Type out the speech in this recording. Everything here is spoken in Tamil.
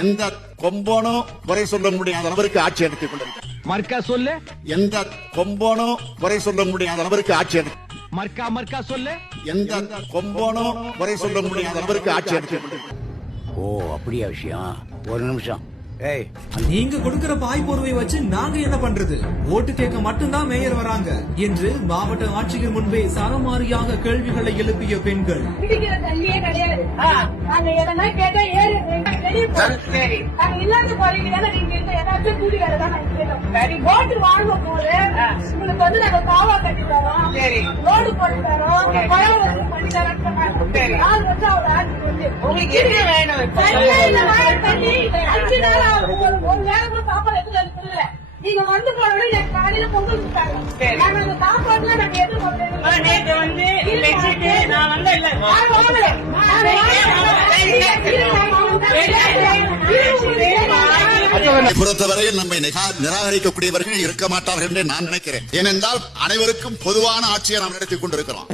எந்த கொம்போனும் குறை சொல்ல முடியாத அளவிற்கு ஆட்சி நடத்திக் கொண்டிருக்கிறார். மர்க்கா சொல்லு. எந்த கொம்போனும் குறை சொல்ல முடியாத அளவிற்கு ஆட்சி மர்க்கா சொல்லு. எந்த கொம்போனும் குறை சொல்ல முடியாத அளவிற்கு ஆட்சி நடத்திக் கொண்டிருக்கிறார். ஓ அப்படியா விஷயம்? ஒரு நிமிஷம். ஏய், நீங்க கொடுக்கிற பாய் போர்வை வச்சு நாங்க என்ன பண்றது? ஓட்டு கேட்க மட்டும்தான் மேயர் வராங்க என்று மாவட்ட ஆட்சியர் முன்பே சரமாரியாக கேள்விகளை எழுப்பிய பெண்கள். குடிக்கிற தண்ணியே கிடையாது. நாங்க எதனா கேட்டா இல்லாத போறீங்க நீங்க ஏதாச்சும் கூலி வேலை தான் நாங்க கேட்டோம். ஓட்டு வாங்கும் போது உங்களுக்கு வந்து நாங்க காவா கட்டி தரோம், ரோடு போட்டு தரோம், பரவல் பண்ணி தரோம். 4 வருஷம் அவர் ஆட்சி வந்து உங்களுக்கு என்ன வேணும்? தண்ணி 5 நாள் ஒரு வேலை கூட சாப்பாடு எடுத்து இருக்குல்ல. நீங்க வந்து போறோட எனக்கு காலையில பொங்கல் கொடுத்தாங்க. நாங்க அந்த சாப்பாடுல நாங்க எதிர்பார்க்கிறோம். நேற்று வந்து நான் வந்து பொறுத்தவரையில் நம்மை நிராகரிக்கக்கூடியவர்கள் இருக்க மாட்டார்கள் என்று நான் நினைக்கிறேன். ஏனென்றால் அனைவருக்கும் பொதுவான ஆட்சியை நாம் நடத்திக் கொண்டிருக்கிறோம்.